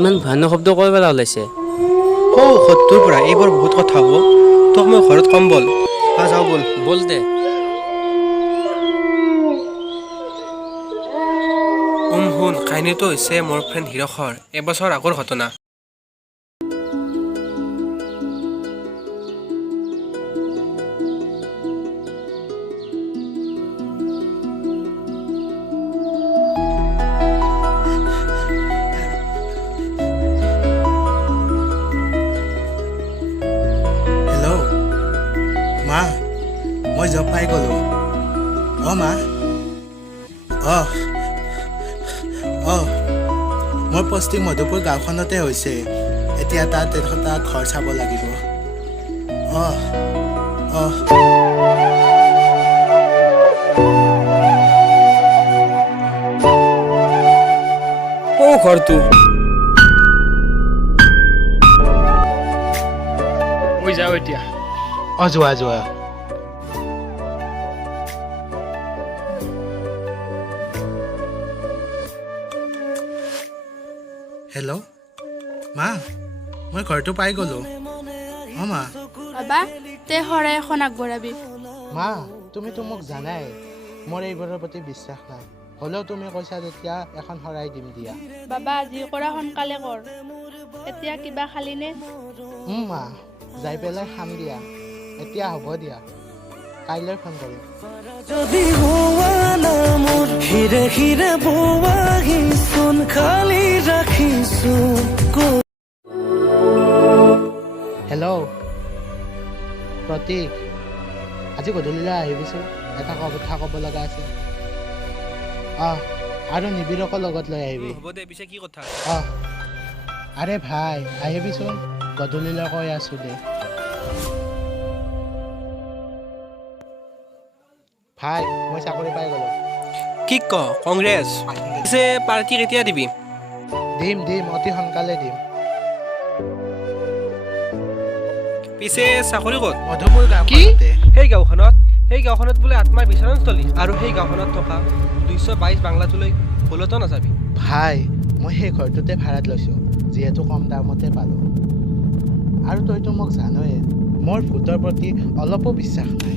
ইমান ভয়ানক শব্দ কৰ পৰা ওলাইছে? তোৰ পৰা এইবোৰ বহুত কথা হ'ব। তোক মই ঘৰত কম বল। যাওঁ বল। বল দে। শুন, কাহিনীটো হৈছে মোৰ ফ্ৰেণ্ড হিৰকৰ এবছৰ আগৰ ঘটনা। হেল্ল' মা, মই জব পাই গ'লোঁ। মা, মোৰ পষ্টিং মধুপুৰ গাঁওখনতে হৈছে। এতিয়া তাত এটা ঘৰ চাব লাগিব। ঘৰটো মই যাওঁ এতিয়া। যোৱা। হেল্ল' মা, মই ঘৰটো পাই গ'লোঁ। মা। বাবা, তে শৰাই এখন আগবঢ়াবি। মা, তুমিতো মোক জানাই মোৰ এইবোৰৰ প্ৰতি বিশ্বাস নাই। হ'লেও তুমি কৈছা যেতিয়া এখন শৰাই দিম দিয়া। বাবা, যি কৰা সোনকালে কৰ। এতিয়া কিবা খালিনে? মা, যাই পেলাই খাম দিয়া। এতিয়া হ'ব দিয়া, কাইলৈ ফোন কৰিম। যদি হোৱা না মোৰ হিৰে হিৰে বোৱাহি চোন খালি ৰাখিছো। হেল্ল' প্ৰতীক, আজি গধূলিলৈ আহিবিচোন, এটা কথা ক'ব লগা আছে। আৰু নিবিৰকো লগত লৈ আহিবি। হ'ব দে, পিছে কি কথা? আৰে ভাই, আহিবিচোন, গধূলিলৈ কৈ আছোঁ দে। ভাই, মই চাকৰি পাই গ'লোঁ। কি কংগ্ৰেছ। পিছে পাৰ্টি কেতিয়া দিবি? দিম, অতি সোনকালে দিম। পিছে চাকৰি ক'ত? মধুপুৰ গাঁৱতে। সেই গাঁওখনত বোলে আত্মাৰ বিচৰণস্থলী, আৰু সেই গাঁওখনত থকা 222 বাংলাটোলৈ ভুলতো নাযাবি। ভাই, মই সেই ঘৰটোতে ভাড়াত লৈছোঁ, যিহেতু কম দামতে পালোঁ। আৰু তইতো মোক জানয়ে মোৰ ভূতৰ প্ৰতি অলপো বিশ্বাস নাই।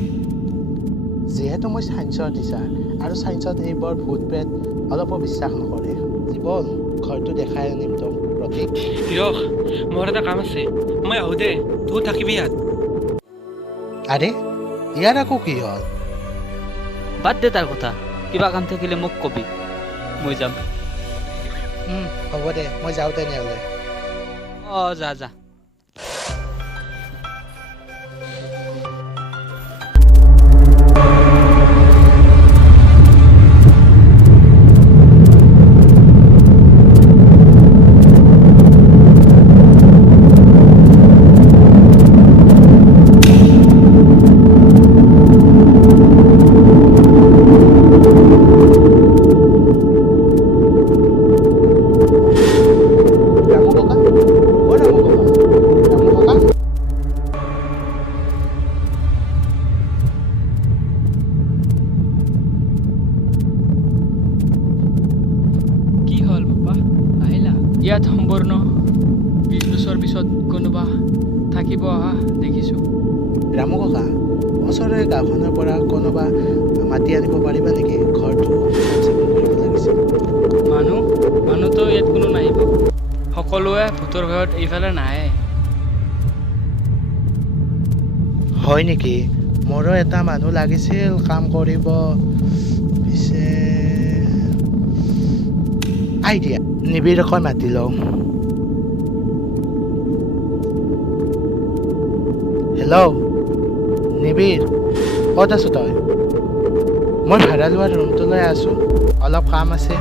যিহেতু মই ছায়েন্সৰ টিচাৰ, আৰু ছায়েন্সত এইবোৰ ভূত প্ৰেত অলপো বিশ্বাস নকৰে। বল, ঘৰটো দেখাই আনিম তোক প্ৰতীক। হিৰক, মোৰ এটা কাম আছে, মই আহোঁ দে, তোৰ থাকিবি ইয়াত। আৰে, ইয়াৰ আকৌ কি হ'ল? বাদ দে তাৰ কথা, কিবা কাম থাকিলে মোক কবি, মই যাম। হ'ব দে, মই যাওঁ তেনেহ'লে। যা। ইয়াত সম্পূৰ্ণ 20 বছৰ পিছত কোনোবা থাকিব অহা দেখিছোঁ। ৰামু ককা, ওচৰৰে গাঁওখনৰ পৰা কোনোবা মাতি আনিব পাৰিবা নেকি? ঘৰটো চাফ-চিকুণ কৰিব লাগিছিল। মানুহতো ইয়াত কোনো নাহিব। সকলোৱে ভূতৰ ভয়ত এইফালে নাহে। হয় নেকি? মোৰো এটা মানুহ লাগিছিল কাম কৰিব। পিছে আইডিয়া, নিবিৰকৈ মাতি লওঁ। হেল্ল' নিবিৰ, ক'ত আছো তই? মই ভাড়া লোৱা ৰুমটোলৈ আছোঁ, অলপ কাম আছে।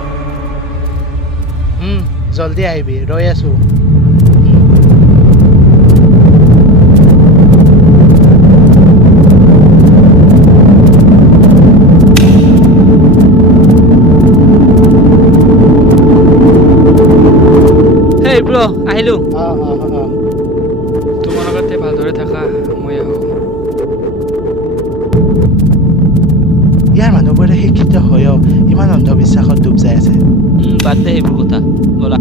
জলদি আহিবি, ৰৈ আছোঁ। আহিলোঁ। তোমাৰ লগতে ভালদৰে থাকা, মই আহোঁ। ইয়াৰ মানুহবোৰে শিক্ষিত হৈও ইমান অন্ধবিশ্বাসত ডুব যাই আছে। বাদ দে সেইবোৰ কথা, ব'লা।